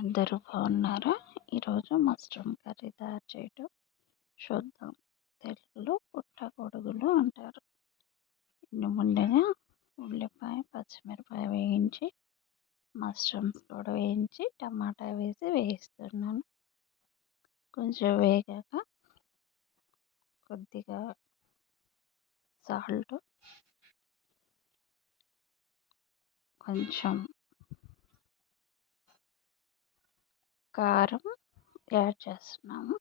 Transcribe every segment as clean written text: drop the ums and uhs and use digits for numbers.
అందరూ బాగున్నారా? ఈరోజు మష్రూమ్ కర్రీ తయారు చేయటం చూద్దాం. తెలుగులో పుట్టగొడుగులు అంటారు. ముందుగా ఉల్లిపాయ, పచ్చిమిరపాయ వేయించి, మష్రూమ్స్ కూడా వేయించి, టమాటా వేసి వేయిస్తున్నాను. కొంచెం వేగాక కొద్దిగా సాల్ట్, కొంచెం కారం యాడ్ చేస్తున్నాము.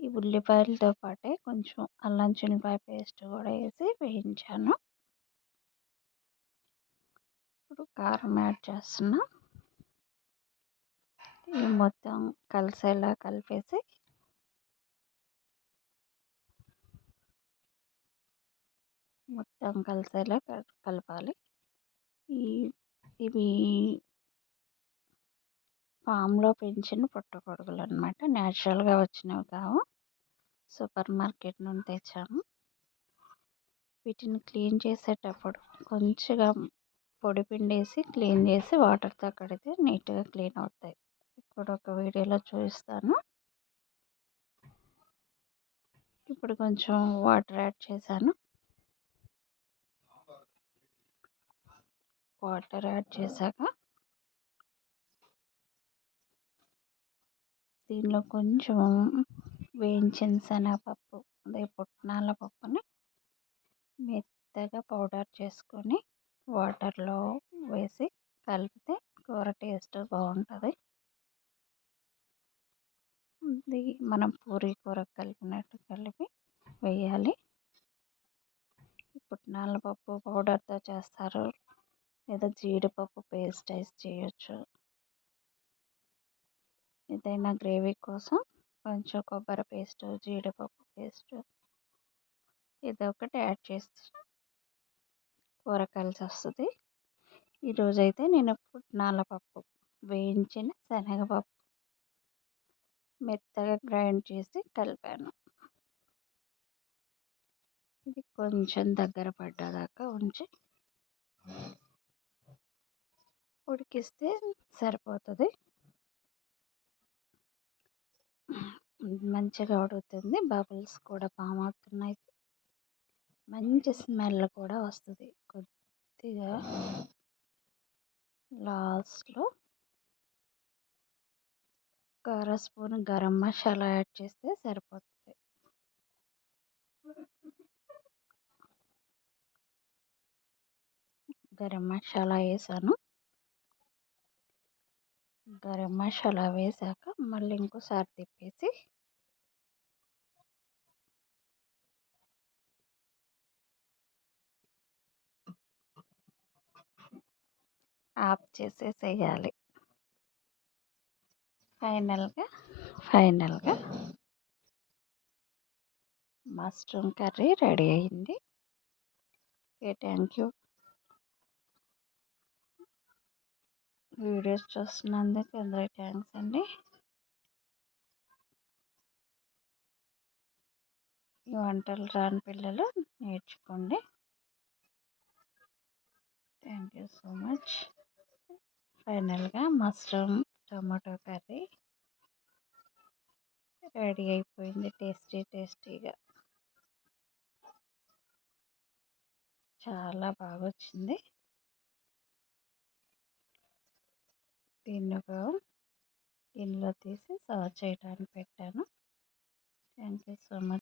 ఈ ఉల్లిపాయలతో పాటే కొంచెం అల్లం చిన్నిపాయ పేస్ట్ కూడా వేసి వేయించాను. ఇప్పుడు కారం యాడ్ చేస్తున్నా. ఇది మొత్తం కలిసేలా కలిపేసి కలపాలి. ఇవి ఫామ్లో పెంచిన పుట్టగొడుగులు అనమాట. న్యాచురల్గా వచ్చినవి కావు, సూపర్ మార్కెట్ నుండి తెచ్చాము. వీటిని క్లీన్ చేసేటప్పుడు కొంచెంగా పొడి పిండేసి క్లీన్ చేసి వాటర్తో కడిగితే నీట్గా క్లీన్ అవుతాయి. ఇప్పుడు ఒక వీడియోలో చూపిస్తాను. ఇప్పుడు కొంచెం వాటర్ యాడ్ చేశాను. వాటర్ యాడ్ చేశాక దీనిలో కొంచెం వేయించిన శనగపప్పు, అదే పుట్నాల పప్పుని మెత్తగా పౌడర్ చేసుకొని వాటర్లో వేసి కలిపితే కూర టేస్ట్ బాగుంటుంది. ఇది మనం పూరీ కూర కలిపినట్టు కలిపి వేయాలి. పుట్నాల పప్పు పౌడర్తో చేస్తారు, లేదా జీడిపప్పు పేస్ట్ వేసి చేయొచ్చు. ఏదైనా గ్రేవీ కోసం కొంచెం కొబ్బరి పేస్ట్, జీడిపప్పు పేస్ట్ ఏదో ఒకటి యాడ్ చేస్తే కూర కలిసి వస్తుంది. ఈరోజైతే నేను పుట్నాల పప్పు, వేయించిన శనగపప్పు మెత్తగా గ్రైండ్ చేసి కలిపాను. ఇది కొంచెం దగ్గర పడ్డదాకా ఉంచి ఉడికిస్తే సరిపోతుంది. మంచిగా ఉడుకుతుంది, బబుల్స్ కూడా ఫామ్ అవుతున్నాయి, మంచి స్మెల్ కూడా వస్తుంది. కొద్దిగా లాస్ట్లో ఒక అర స్పూన్ గరం మసాలా యాడ్ చేస్తే సరిపోతుంది. గరం మసాలా వేసాను. గరం మసాలా వేసాక మళ్ళీ ఇంకోసారి తిప్పేసి ఆఫ్ చేసేసేయాలి. ఫైనల్గా మష్రూమ్ కర్రీ రెడీ అయింది. Okay, thank you. వీడియోస్ చూస్తున్నందుకు అందరికీ థ్యాంక్స్ అండి. ఈ వంటలు రాని పిల్లలు నేర్చుకోండి. Thank you so much. ఫైనల్గా మష్రూమ్ టమాటో కర్రీ రెడీ అయిపోయింది. టేస్టీగా చాలా బాగా వచ్చింది. దీన్ని ఒక గిన్నెలో తీసి సర్వ్ చేయడానికి పెట్టాను. Thank you so much.